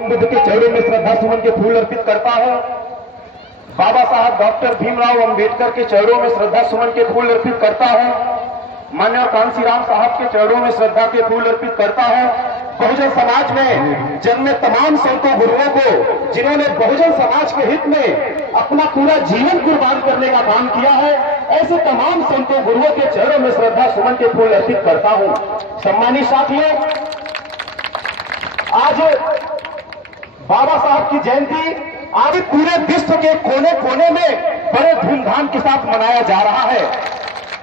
बुद्ध के चरणों में श्रद्धा सुमन के फूल अर्पित करता हूं। बाबा साहब डॉक्टर भीमराव अंबेडकर के चरणों में श्रद्धा सुमन के फूल अर्पित करता हूं। माननीय कांसीराम साहब के चरणों में श्रद्धा के फूल अर्पित करता हूं। बहुजन समाज में जन्मे तमाम संतों गुरुओं को, जिन्होंने बहुजन समाज के हित में अपना पूरा जीवन कुर्बान करने का काम किया है, ऐसे तमाम संतों गुरुओं के चरणों में श्रद्धा सुमन के फूल अर्पित करता हूं। सम्मानित साथियों, आज बाबा साहब की जयंती आज पूरे विश्व के कोने कोने में बड़े धूमधाम के साथ मनाया जा रहा है।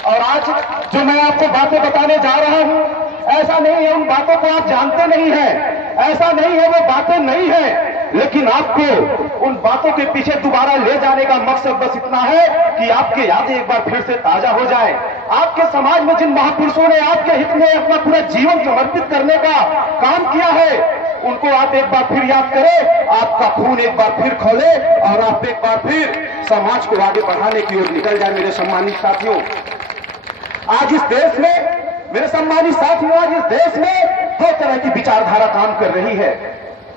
और आज जो मैं आपको बातें बताने जा रहा हूं, ऐसा नहीं है उन बातों को आप जानते नहीं हैं, ऐसा नहीं है वो बातें नहीं है, लेकिन आपको उन बातों के पीछे दोबारा ले जाने का मकसद बस इतना है कि आपके यादें एक बार फिर से ताजा हो जाए। आपके समाज में जिन महापुरुषों ने आपके हित में अपना पूरा जीवन समर्पित करने का काम किया है, उनको आप एक बार फिर याद करें, आपका खून एक बार फिर खोले और आप एक बार फिर समाज को आगे बढ़ाने की ओर निकल जाए। मेरे सम्मानित साथियों, आज इस देश में, मेरे सम्मानित साथियों, आज इस देश में दो तरह की विचारधारा काम कर रही है।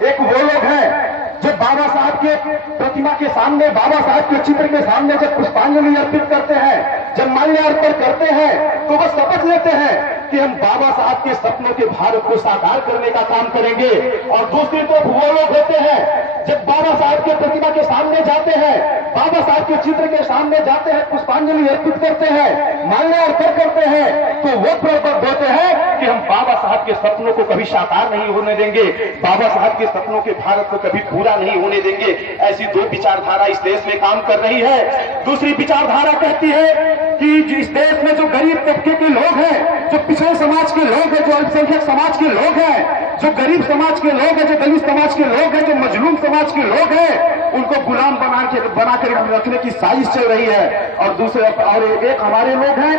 एक वो लोग हैं जो बाबा साहब के प्रतिमा के सामने, बाबा साहब के चित्र के सामने जब पुष्पांजलि अर्पित करते हैं, जब माल्यार्पण करते हैं, तो वो शपथ लेते हैं कि हम बाबा साहब के सपनों के भारत को साकार करने का काम करेंगे। और दूसरी तरफ वो लोग होते हैं जब बाबा साहब के प्रतिमा के सामने जाते हैं, बाबा साहब के चित्र के सामने जाते हैं, पुष्पांजलि अर्पित करते हैं, माल्यार्पण करते हैं, तो वो प्रतिबद्ध होते हैं कि हम बाबा साहब के सपनों को कभी साकार नहीं होने देंगे, बाबा साहब के सपनों के भारत को कभी पूरा नहीं होने देंगे। ऐसी दो विचारधारा इस देश में काम कर रही है। दूसरी विचारधारा कहती है कि इस देश में जो गरीब तबके के लोग हैं, जो पिछड़े समाज के लोग हैं, जो अल्पसंख्यक समाज के लोग हैं, जो गरीब समाज के लोग हैं, जो दलित समाज के लोग हैं, जो मजलूम समाज के लोग हैं, उनको गुलाम बनाकर रखने की साजिश चल रही है। और दूसरे और एक हमारे लोग हैं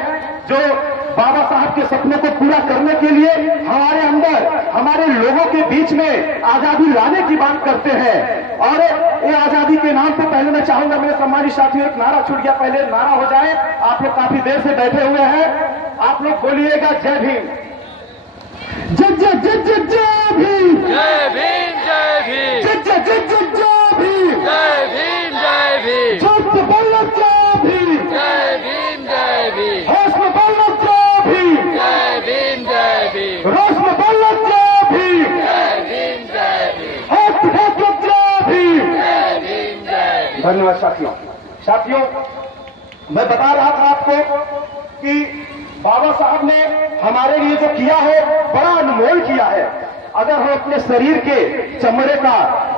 जो बाबा साहब के सपने को पूरा करने के लिए हमारे अंदर, हमारे लोगों के बीच में आजादी लाने की बात करते हैं। और ये आजादी के नाम पे पहले मैं चाहूंगा, मेरे सम्मानित साथियों, एक नारा छूट गया, पहले नारा हो जाए। आप लोग काफी देर से बैठे हुए हैं, आप लोग बोलिएगा जय भीम, जय जय जय जय जय भीम, जय भीम, जय भीम, जय जय जय जय जय भीम, जय भीम, जय भीम, जोर से बोलो जय भीम, जय भीम, जय भीम, होश में बोलो जय भीम, जय भीम, जय भीम, होश में बोलो जय भीम, जय भीम, जय भीम, हाथ उठाकर जय भीम। जय भीम, जय भीम। धन्यवाद साथियों। साथियों, मैं बता रहा था आपको कि बाबा साहब ने हमारे लिए जो किया है बड़ा अनमोल किया है। अगर हम अपने शरीर के चमड़े का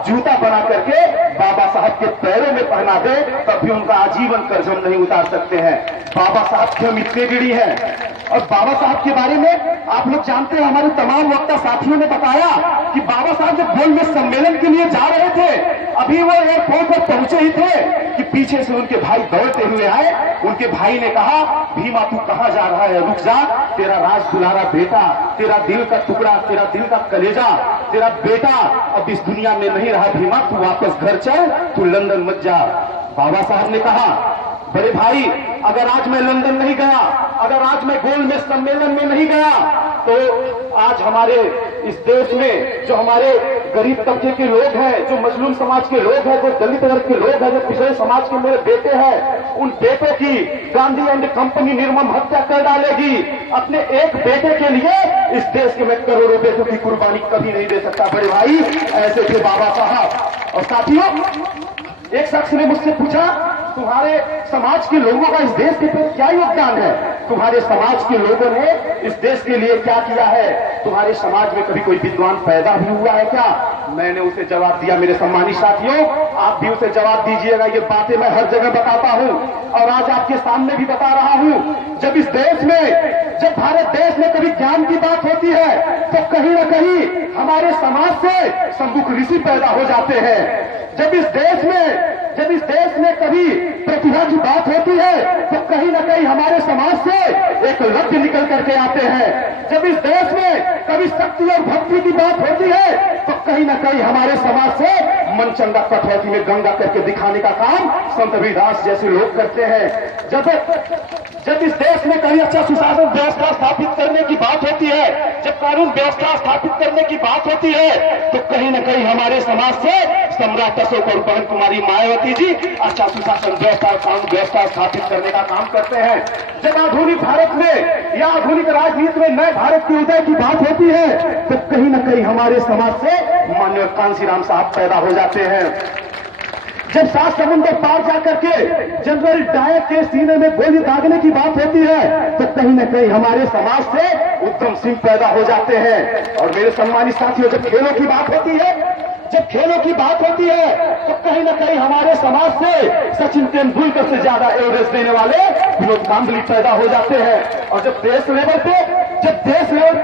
जूता बना करके बाबा साहब के पैरों में पहना दे, तब भी उनका आजीवन कर्ज हम नहीं उतार सकते हैं। बाबा साहब के हम इतने गिरी हैं। और बाबा साहब के बारे में आप लोग जानते हैं, हमारे तमाम वक्ता साथियों ने बताया कि बाबा साहब जब गोलमेज सम्मेलन के लिए जा रहे थे, अभी वो एयरपोर्ट पर पहुंचे ही थे कि पीछे से उनके भाई दौड़ते हुए आए। उनके भाई ने कहा, भीमा तू कहां जा रहा है, रुक जा, तेरा राज दुलारा बेटा, तेरा दिल का टुकड़ा, तेरा दिल का कलेजा, तेरा बेटा अब इस दुनिया में नहीं रहा भीमा, तू वापस घर चल, तू लंदन मत जा। बाबा साहब ने कहा, बड़े भाई, अगर आज मैं लंदन नहीं गया, अगर आज मैं गोलमेज सम्मेलन में नहीं गया, तो आज हमारे इस देश में जो हमारे गरीब तबके के लोग हैं, जो मजलूम समाज के लोग हैं, जो दलित वर्ग के लोग हैं, जो पिछड़े समाज के मेरे बेटे हैं, उन बेटों की गांधी एंड कंपनी निर्मम हत्या कर डालेगी। अपने एक बेटे के लिए इस देश के मैं करोड़ों बेटों की कुर्बानी कभी नहीं दे सकता। बड़े भाई, ऐसे थे बाबा साहब। और साथियों, एक शख्स ने मुझसे पूछा, तुम्हारे समाज के लोगों का इस देश के प्रति क्या योगदान है, तुम्हारे समाज के लोगों ने इस देश के लिए क्या किया है, तुम्हारे समाज में कभी कोई विद्वान पैदा भी हुआ है क्या? मैंने उसे जवाब दिया, मेरे सम्मानित साथियों, आप भी उसे जवाब दीजिएगा। ये बातें मैं हर जगह बताता हूं और आज आपके सामने भी बता रहा हूं। जब इस देश में, जब भारत देश में कभी ज्ञान की बात होती है, तो कहीं ना कहीं हमारे समाज से संदुक ऋषि पैदा हो जाते हैं। जब इस देश में कभी प्रतिभा की बात होती है, तो कहीं ना कहीं हमारे समाज से एक लक्ष्य निकल करके आते हैं। जब इस देश में कभी शक्ति और भक्ति की बात होती है, तो कहीं ना कहीं हमारे समाज से मनचंदा कठौती में गंगा करके दिखाने का काम संत रविदास जैसे लोग करते हैं। जब इस देश में कहीं अच्छा सुशासन व्यवस्था स्थापित करने की बात होती है, जब कानून व्यवस्था स्थापित करने की बात होती है, तो कहीं न कहीं हमारे समाज से सम्राट अशोक और बहन कुमारी मायावती जी अच्छा सुशासन व्यवस्था और कानून व्यवस्था स्थापित करने का काम करते हैं। जब आधुनिक भारत में या आधुनिक राजनीति में नए भारत के उदय की बात होती है, तो कहीं न कहीं हमारे समाज से माननीय कांशीराम साहब पैदा हो जाते हैं। जब 7 समुद्र पार जाकर के जनरल डायर के सीने में गोली दागने की बात होती है, तो कहीं न कहीं हमारे समाज से उधम सिंह पैदा हो जाते हैं। और मेरे सम्मानित साथियों, जब खेलों की बात होती है, तो कहीं न कहीं हमारे समाज से सचिन तेंदुलकर से ज्यादा एवरेज देने वाले विनोद कांबली पैदा हो जाते हैं। और जब देश लेवल पे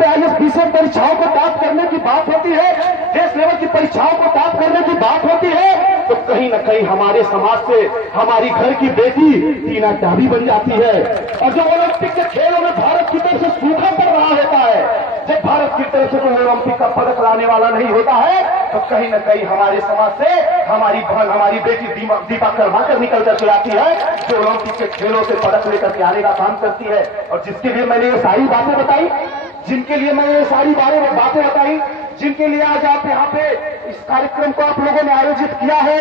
IAS परीक्षाओं को टॉप करने की बात होती है, देश लेवल की परीक्षाओं को टॉप करने की बात होती है, तो कहीं न कहीं हमारे समाज से हमारी घर की बेटी टीना डाबी बन जाती है। और जब ओलंपिक के खेलों में भारत की तरफ से सूखा पड़ रहा होता है, जब भारत की तरफ से कोई ओलंपिक का पदक लाने वाला नहीं होता है, तो कहीं न कहीं हमारे समाज से हमारी बहन, हमारी बेटी दीपा करमाकर निकल करके आती है, जो ओलंपिक के खेलों से पदक लेकर के आने का काम करती है। और जिसके लिए मैंने ये सारी बातें बताई, जिनके लिए आज आप यहाँ पे इस कार्यक्रम को आप लोगों ने आयोजित किया है,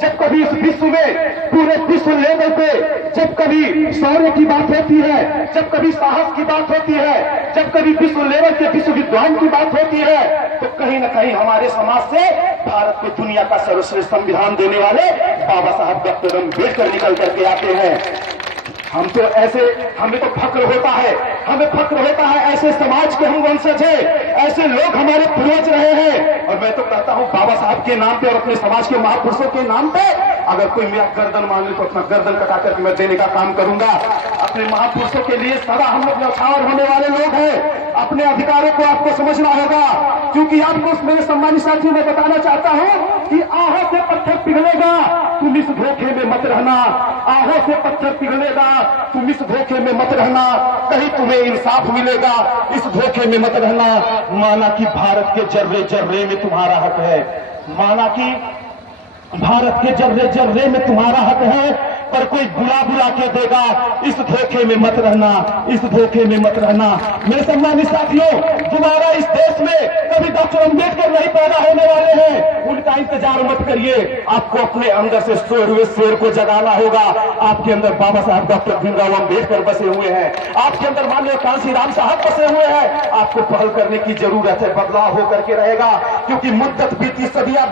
जब कभी इस विश्व में पूरे विश्व लेवल पे जब कभी शौर्य की बात होती है, जब कभी साहस की बात होती है, जब कभी विश्व लेवल के विश्व विद्वान की बात होती है, तो कहीं न कहीं हमारे समाज से भारत को दुनिया का सर्वश्रेष्ठ संविधान देने वाले बाबा साहब डॉक्टर अम्बेडकर निकल करके आते हैं। हमें तो फक्र होता है, ऐसे समाज के हम वंशज हैं, ऐसे लोग हमारे पूर्वज रहे हैं। और मैं तो कहता हूं, बाबा साहब के नाम पे और अपने समाज के महापुरुषों के नाम पे अगर कोई मेरा गर्दन मांगे तो अपना गर्दन कटा करके मैं देने का काम करूंगा। अपने महापुरुषों के लिए सदा हम लोग न्यौछावर होने वाले लोग हैं। अपने अधिकारों को आपको समझना होगा, क्योंकि आपको मेरे सम्मानित साथियों मैं बताना चाहता हूं कि आहों से पत्थर पिघलेगा, तुम इस धोखे में मत रहना। आहों से पत्थर पिघलेगा, तुम इस धोखे में मत रहना, कहीं तुम्हें इंसाफ मिलेगा, इस धोखे में मत रहना। माना कि भारत के जर्रे जर्रे में तुम्हारा हक है, माना कि भारत के जर्रे जर्रे में तुम्हारा हक है, पर कोई बुला के देगा, इस धोखे में मत रहना, इस धोखे में मत रहना। मेरे सम्मानित साथियों, दोबारा इस देश में कभी डॉक्टर अम्बेडकर नहीं पैदा होने वाले हैं, उनका इंतजार मत करिए। आपको अपने अंदर से सोए हुए शेर को जगाना होगा। आपके अंदर बाबा साहब डॉक्टर भीमराव अम्बेडकर बसे हुए हैं, आपके अंदर माननीय कांशीराम साहब बसे हुए हैं। आपको पहल करने की जरूरत है, बदलाव होकर के रहेगा, क्योंकि मुद्दत बीती सदियां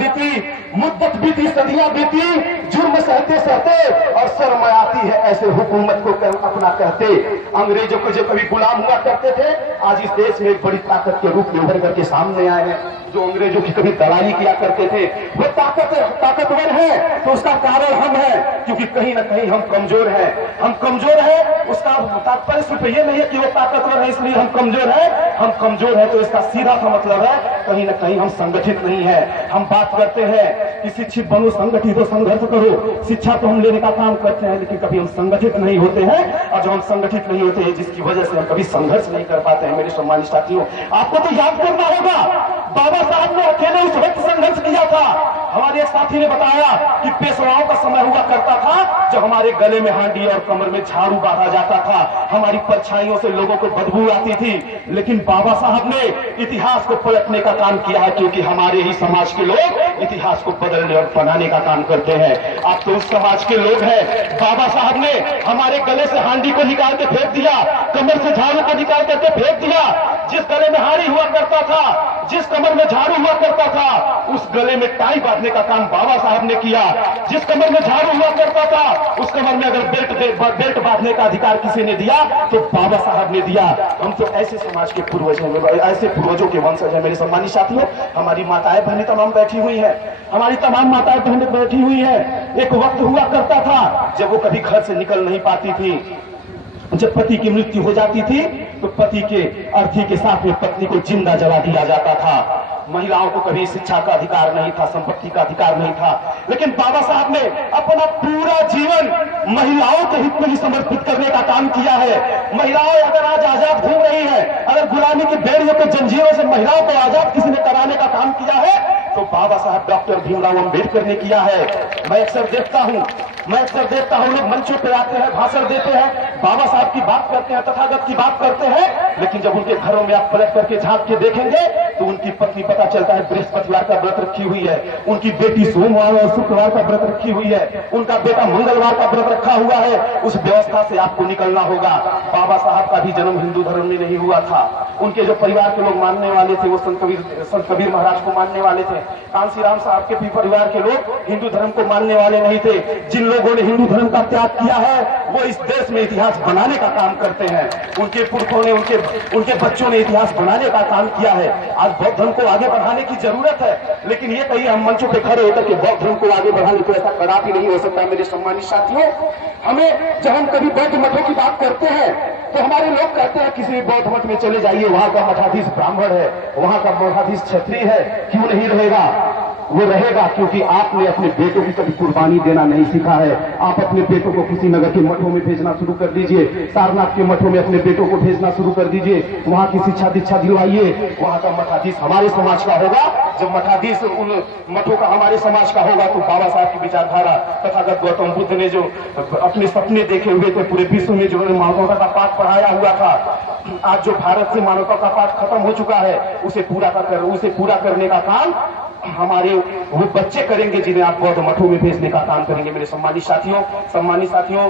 बीती, जुर्म सहते सहते और शर्म आती है ऐसे हुकूमत को अपना कहते। अंग्रेजों को जो कभी गुलाम हुआ करते थे, आज इस देश में एक बड़ी ताकत के रूप में उभर करके सामने आए हैं। जो अंग्रेजों की कभी दलाली किया करते थे, वो ताकतवर है, तो उसका कारण हम हैं, क्योंकि कहीं ना कहीं हम कमजोर हैं। उसका तात्पर्य सिर्फ ये नहीं है कि वो ताकतवर है इसलिए हम कमजोर है, तो इसका सीधा सा मतलब है कहीं ना कहीं हम संगठित नहीं है। हम बात करते हैं कि शिक्षित बनो, संगठित हो, संघर्ष करो, शिक्षा तो हम लेने का काम करते हैं, लेकिन कभी हम संगठित नहीं होते हैं। और जो हम संगठित नहीं होते हैं, जिसकी वजह से हम कभी संघर्ष नहीं कर पाते हैं। मेरे सम्मानित साथियों, आपको तो याद करना होगा, बाबा साहब ने अकेले उस वक्त संघर्ष किया था। हमारे एक साथी ने बताया कि पेशवाओं का समय हुआ करता था जब हमारे गले में हांडी और कमर में झाड़ू बांधा जाता था, हमारी परछाइयों से लोगों को बदबू आती थी, लेकिन बाबा साहब ने इतिहास को पलटने का काम किया है, क्योंकि हमारे ही समाज के लोग इतिहास को बदलने और बनाने का काम करते हैं। आप तो उस समाज के लोग हैं। बाबा साहब ने हमारे गले से हांडी को निकाल के फेंक दिया, कमर से झाड़ू को निकाल करके फेंक दिया। जिस गले में हांडी हुआ करता था, जिस कमर में झाड़ू हुआ करता था, उस गले में टाई बांधने का काम बाबा साहब ने किया। जिस कमर में झाड़ू हुआ करता था, उस कमर में अगर बेल्ट बांधने का अधिकार किसी ने दिया तो बाबा साहब ने दिया। हम तो ऐसे समाज के पूर्वज हैं, ऐसे पूर्वजों के वंशज हैं। मेरे सम्मानित साथियों, हमारी माताएं बहनें तमाम बैठी हुई हैं, हमारी तमाम माताएं बहनें बैठी हुई हैं। एक वक्त हुआ करता था जब वो कभी घर से निकल नहीं पाती थी। जब पति की मृत्यु हो जाती थी तो पति के अर्थी के साथ में पत्नी को जिंदा जला दिया जाता था। महिलाओं को कभी शिक्षा का अधिकार नहीं था, संपत्ति का अधिकार नहीं था, लेकिन बाबा साहब ने अपना पूरा जीवन महिलाओं के हित में ही समर्पित करने का काम किया है। महिलाएं अगर आज आजाद घूम रही हैं, अगर गुलामी की बेड़ियों के जंजीरों से महिलाओं को आजाद किसी ने कराने का काम किया है, तो बाबा साहब डॉक्टर भीमराव अंबेडकर ने किया है। मैं अक्सर देखता हूँ लोग मंचों पे आते हैं, भाषण देते हैं, बाबा साहब की बात करते हैं, तथागत की बात करते हैं, लेकिन जब उनके घरों में आप पलट करके झांक के देखेंगे तो उनकी पत्नी पता चलता है बृहस्पतिवार का व्रत रखी हुई है, उनकी बेटी सोमवार और शुक्रवार का व्रत रखी हुई है, उनका बेटा मंगलवार का व्रत रखा हुआ है। उस व्यवस्था से आपको निकलना होगा। बाबा साहब का भी जन्म हिंदू धर्म में नहीं हुआ था। उनके जो परिवार के लोग मानने वाले थे वो संत कबीर महाराज को मानने वाले थे। कांसीराम साहब के भी परिवार के लोग हिंदू धर्म को मानने वाले नहीं थे। जिन लोगों ने हिंदू धर्म का त्याग किया है वो इस देश में इतिहास बनाने का काम करते हैं। उनके पुरखों ने, उनके बच्चों ने इतिहास बनाने का काम किया है। आज बौद्ध धर्म को आगे बढ़ाने की जरूरत है, लेकिन ये कहीं हम मंचों पे खड़े होकर के बौद्ध धर्म को आगे बढ़ाने को ऐसा कदापि नहीं हो सकता। मेरे सम्मानित साथियों, हमें जब हम कभी बौद्ध मठों की बात करते हैं तो हमारे लोग कहते हैं किसी बौद्ध मठ में चले जाइए, वहां का मठाधीश ब्राह्मण है, वहां का मठाधीश क्षत्रिय है। क्यों नहीं रहेगा? वो रहेगा क्योंकि आपने अपने बेटों की कभी कुर्बानी देना नहीं सीखा है। आप अपने बेटों को किसी नगर के मठों में भेजना शुरू कर दीजिए, सारनाथ के मठों में अपने बेटों को भेजना शुरू कर दीजिए, वहां की शिक्षा दीक्षा दिलवाइए। वहां का मठाधीश हमारे समाज का होगा। जब मठाधीश उन मठों का हमारे समाज का होगा तो बाबा साहब की विचारधारा, तथागत गौतम बुद्ध ने जो अपने सपने देखे हुए थे, पूरे विश्व में जो मानवता का पाठ पढ़ाया हुआ था, आज जो भारत से मानवता का पाठ खत्म हो चुका है, उसे पूरा करने का काम हमारे वो बच्चे करेंगे जिन्हें आप बौद्ध मठों में भेजने का काम करेंगे। मेरे सम्मानित साथियों,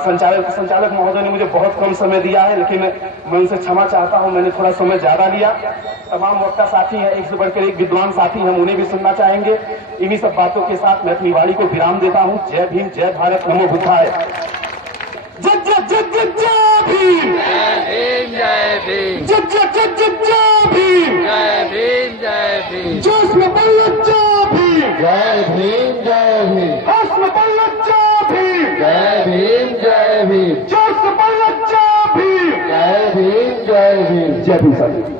संचालक महोदय ने मुझे बहुत कम समय दिया है, लेकिन मैं उनसे क्षमा चाहता हूं, मैंने थोड़ा समय ज्यादा लिया। तमाम वक्ता साथी हैं, एक से बढ़कर एक विद्वान साथी, हम उन्हें भी सुनना चाहेंगे। इन्हीं सब बातों के साथ मैं अपनी वाणी को विराम देता हूं। जय भीम, जय भारत, नमो बुद्धाय। जय भीम, जय भीम, जय भीम, जय भीम, जय भीम, जोश में बोलो जय भीम, जय भीम, जय भीम, होश में बोलो जय भीम, जय भीम, जय भीम, जोश में बोलो जय भीम, जय भीम, जय भीम। जय भीम साथी।